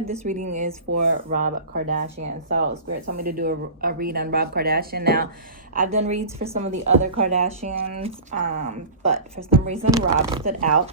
This reading is for Rob Kardashian. So Spirit told me to do a read on Rob Kardashian. Now, I've done reads for some of the other Kardashians, but for some reason Rob stood out.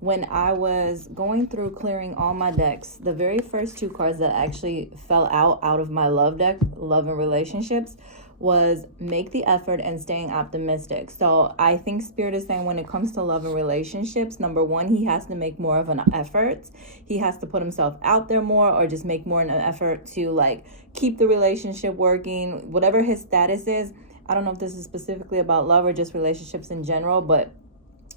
When I was going through clearing all my decks, the very first two cards that actually fell out of my love deck, love and relationships, was make the effort and staying optimistic. So I think Spirit is saying when it comes to love and relationships, number one, he has to make more of an effort. He has to put himself out there more, or just make more an effort to like keep the relationship working, whatever his status is. I don't know if this is specifically about love or just relationships in general, but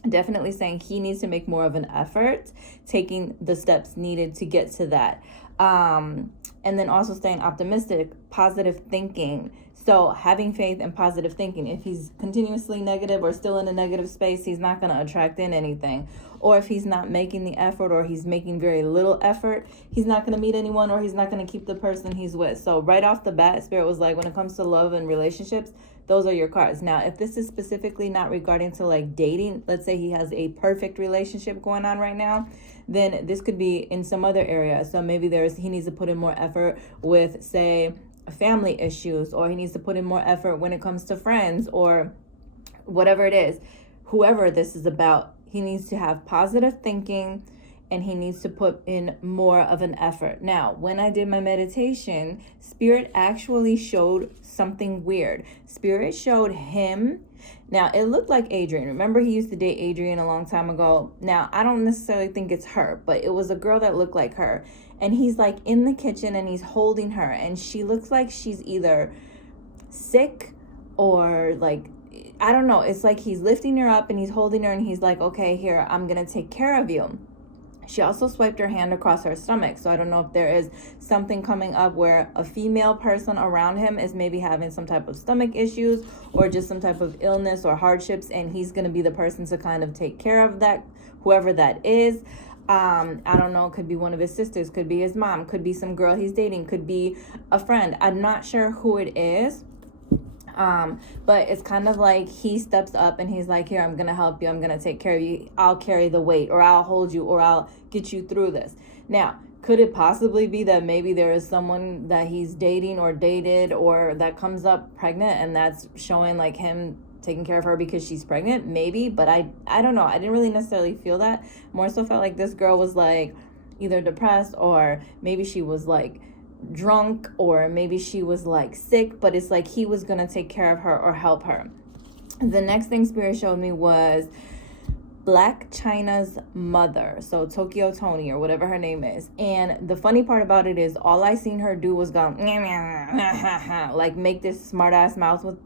definitely saying he needs to make more of an effort, taking the steps needed to get to that. And then also staying optimistic, positive thinking. So having faith and positive thinking. If he's continuously negative or still in a negative space, he's not going to attract in anything. Or if he's not making the effort, or he's making very little effort, he's not going to meet anyone, or he's not going to keep the person he's with. So right off the bat, Spirit was like, when it comes to love and relationships, those are your cards. Now, if this is specifically not regarding to like dating, let's say he has a perfect relationship going on right now, then this could be in some other area. So maybe he needs to put in more effort with, say, family issues, or he needs to put in more effort when it comes to friends, or whatever it is. Whoever this is about, he needs to have positive thinking, and he needs to put in more of an effort. Now, when I did my meditation, Spirit actually showed something weird. Spirit showed him. Now, it looked like Adrian. Remember, he used to date Adrian a long time ago. Now, I don't necessarily think it's her, but it was a girl that looked like her. And he's like in the kitchen and he's holding her. And she looks like she's either sick or like, I don't know. It's like he's lifting her up and he's holding her and he's like, okay, here, I'm going to take care of you. She also swiped her hand across her stomach. So I don't know if there is something coming up where a female person around him is maybe having some type of stomach issues or just some type of illness or hardships, and he's going to be the person to kind of take care of that, whoever that is. I don't know, could be one of his sisters, could be his mom, could be some girl he's dating, could be a friend. I'm not sure who it is. But it's kind of like he steps up and he's like, here, I'm going to help you. I'm going to take care of you. I'll carry the weight, or I'll hold you, or I'll get you through this. Now, could it possibly be that maybe there is someone that he's dating or dated or that comes up pregnant, and that's showing like him taking care of her because she's pregnant? Maybe, but I don't know. I didn't really necessarily feel that. More so felt like this girl was like either depressed, or maybe she was like drunk, or maybe she was like sick, but it's like he was gonna take care of her or help her. The next thing Spirit showed me was Black China's mother, so Tokyo Toni or whatever her name is. And the funny part about it is all I seen her do was go like make this smart ass mouth with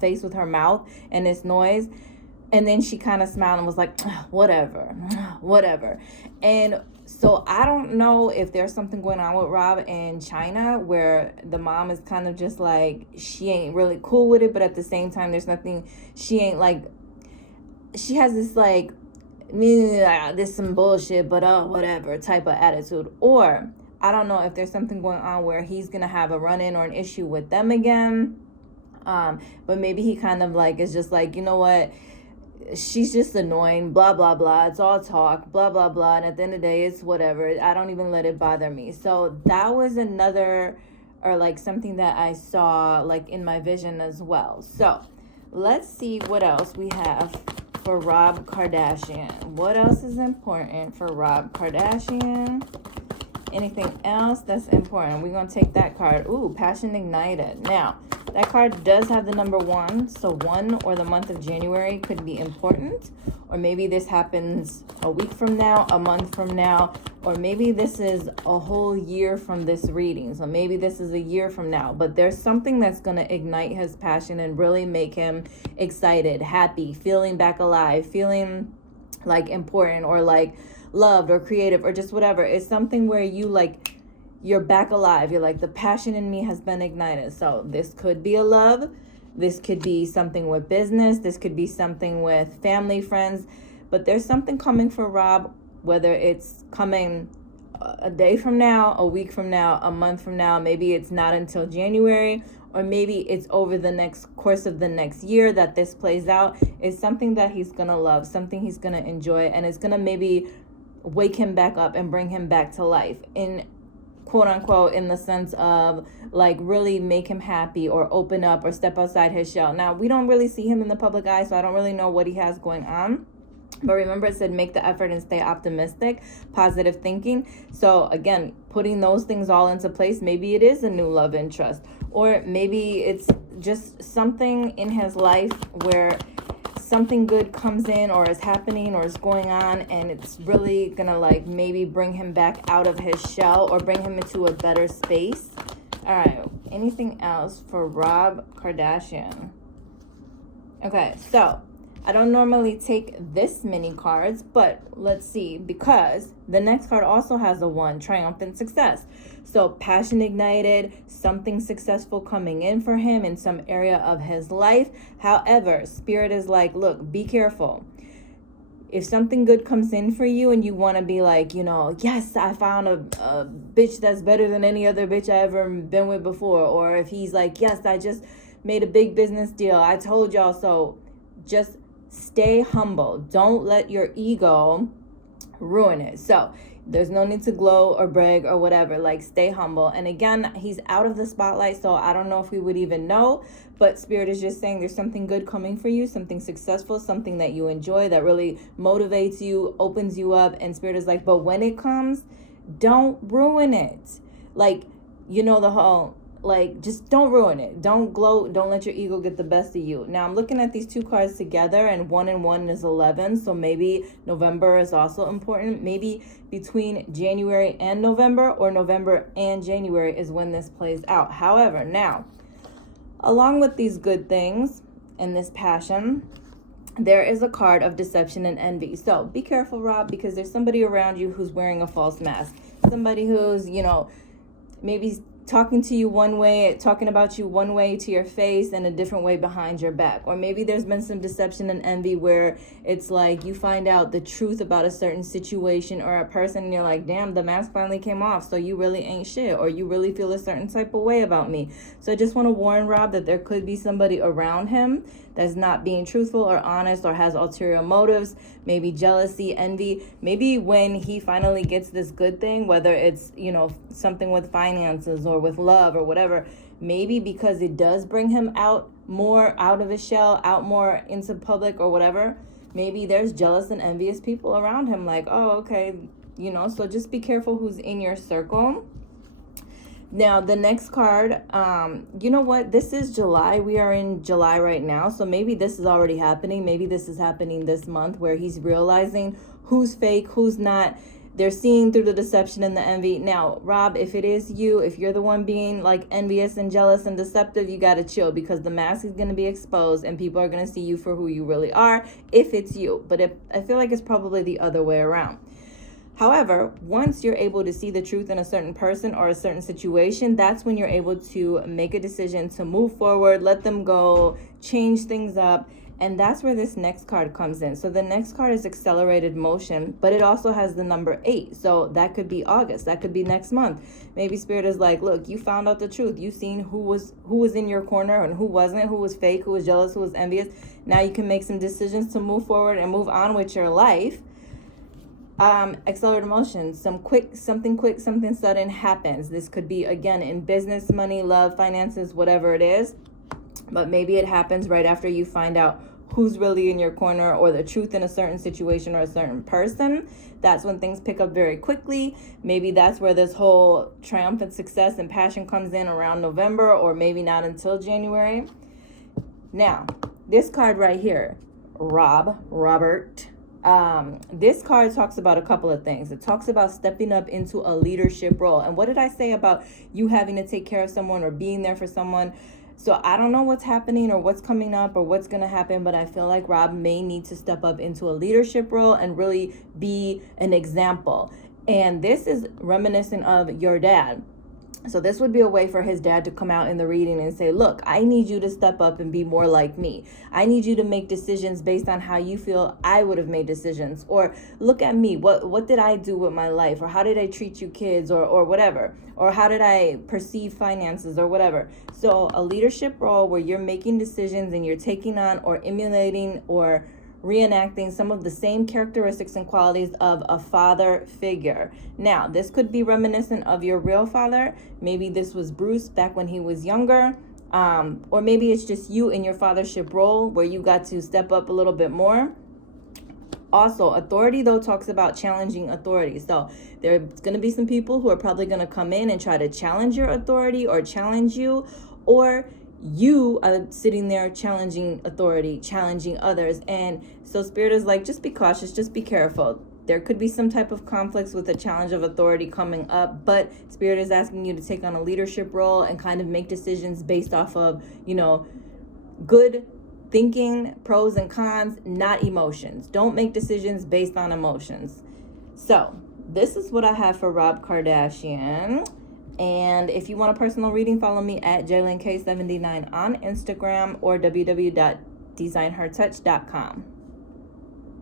face with her mouth and this noise. And then she kind of smiled and was like, whatever. And so I don't know if there's something going on with Rob and China where the mom is kind of just like, she ain't really cool with it, but at the same time, there's nothing, she ain't like, she has this like, this some bullshit, but whatever type of attitude. Or I don't know if there's something going on where he's going to have a run-in or an issue with them again. But maybe he kind of like is just like, you know what? She's just annoying, blah, blah, blah. It's all talk, blah, blah, blah. And at the end of the day, it's whatever. I don't even let it bother me. So that was another, or like something that I saw like in my vision as well. So let's see what else we have for Rob Kardashian. What else is important for Rob Kardashian? Anything else that's important? We're going to take that card. Ooh, Passion Ignited. Now, that card does have the number 1. So 1 or the month of January could be important. Or maybe this happens a week from now, a month from now. Or maybe this is a whole year from this reading. So maybe this is a year from now. But there's something that's going to ignite his passion and really make him excited, happy, feeling back alive, feeling like important, or like loved or creative, or just whatever. It's something where you like, you're back alive. You're like, the passion in me has been ignited. So this could be a love. This could be something with business. This could be something with family, friends. But there's something coming for Rob, whether it's coming a day from now, a week from now, a month from now. Maybe it's not until January, or maybe it's over the next course of the next year that this plays out. It's something that he's going to love, something he's going to enjoy, and it's going to maybe wake him back up and bring him back to life. In quote unquote, in the sense of like really make him happy or open up or step outside his shell. Now, we don't really see him in the public eye, so I don't really know what he has going on. But remember, it said make the effort and stay optimistic, positive thinking. So again, putting those things all into place, maybe it is a new love interest, or maybe it's just something in his life where something good comes in or is happening or is going on, and it's really gonna like maybe bring him back out of his shell or bring him into a better space. All right, anything else for Rob Kardashian? Okay, so I don't normally take this many cards, but let's see, because the next card also has a 1, triumphant success. So passion ignited, something successful coming in for him in some area of his life. However, Spirit is like, look, be careful. If something good comes in for you and you want to be like, you know, yes, I found a bitch that's better than any other bitch I ever been with before. Or if he's like, yes, I just made a big business deal, I told y'all so. Just stay humble. Don't let your ego ruin it. So there's no need to glow or brag or whatever. Like, stay humble. And again, he's out of the spotlight, so I don't know if we would even know. But Spirit is just saying there's something good coming for you, something successful, something that you enjoy, that really motivates you, opens you up. And Spirit is like, but when it comes, don't ruin it. Like, you know, the whole, like, just don't ruin it. Don't gloat. Don't let your ego get the best of you. Now, I'm looking at these 2 cards together, and 1 and 1 is 11. So maybe November is also important. Maybe between January and November, or November and January is when this plays out. However, now, along with these good things and this passion, there is a card of deception and envy. So be careful, Rob, because there's somebody around you who's wearing a false mask. Somebody who's, you know, maybe talking to you one way, talking about you one way to your face and a different way behind your back. Or maybe there's been some deception and envy where it's like you find out the truth about a certain situation or a person and you're like, damn, the mask finally came off, so you really ain't shit, or you really feel a certain type of way about me. So I just want to warn Rob that there could be somebody around him that's not being truthful or honest or has ulterior motives, maybe jealousy, envy. Maybe when he finally gets this good thing, whether it's, you know, something with finances or with love or whatever, maybe because it does bring him out more out of his shell, out more into public or whatever, maybe there's jealous and envious people around him like, oh, okay, you know, so just be careful who's in your circle. Now, the next card, you know what? This is July. We are in July right now. So maybe this is already happening. Maybe this is happening this month where he's realizing who's fake, who's not. They're seeing through the deception and the envy. Now, Rob, if it is you, if you're the one being like envious and jealous and deceptive, you got to chill, because the mask is going to be exposed and people are going to see you for who you really are if it's you. But I feel like it's probably the other way around. However, once you're able to see the truth in a certain person or a certain situation, that's when you're able to make a decision to move forward, let them go, change things up. And that's where this next card comes in. So the next card is accelerated motion, but it also has the number 8. So that could be August. That could be next month. Maybe Spirit is like, look, you found out the truth. You've seen who was in your corner and who wasn't, who was fake, who was jealous, who was envious. Now you can make some decisions to move forward and move on with your life. Accelerated motion, something quick, something sudden happens. This could be, again, in business, money, love, finances, whatever it is. But maybe it happens right after you find out who's really in your corner or the truth in a certain situation or a certain person. That's when things pick up very quickly. Maybe that's where this whole triumphant success and passion comes in around November, or maybe not until January. Now, this card right here, Robert. This card talks about a couple of things. It talks about stepping up into a leadership role. And what did I say about you having to take care of someone or being there for someone? So I don't know what's happening or what's coming up or what's going to happen, but I feel like Rob may need to step up into a leadership role and really be an example. And this is reminiscent of your dad. So this would be a way for his dad to come out in the reading and say, look, I need you to step up and be more like me. I need you to make decisions based on how you feel I would have made decisions. Or look at me. What did I do with my life? Or how did I treat you kids, or whatever? Or how did I perceive finances or whatever? So a leadership role where you're making decisions and you're taking on or emulating or reenacting some of the same characteristics and qualities of a father figure. Now, this could be reminiscent of your real father. Maybe this was Bruce back when he was younger. Or maybe it's just you in your fathership role where you got to step up a little bit more. Also, authority, though, talks about challenging authority. So there's going to be some people who are probably going to come in and try to challenge your authority or challenge you, or you are sitting there challenging authority, challenging others. And so Spirit is like, just be cautious, just be careful. There could be some type of conflicts with the challenge of authority coming up, but Spirit is asking you to take on a leadership role and kind of make decisions based off of, good thinking, pros and cons, not emotions. Don't make decisions based on emotions. So this is what I have for Rob Kardashian. And if you want a personal reading, follow me at JaylinK79 on Instagram or www.designhertouch.com.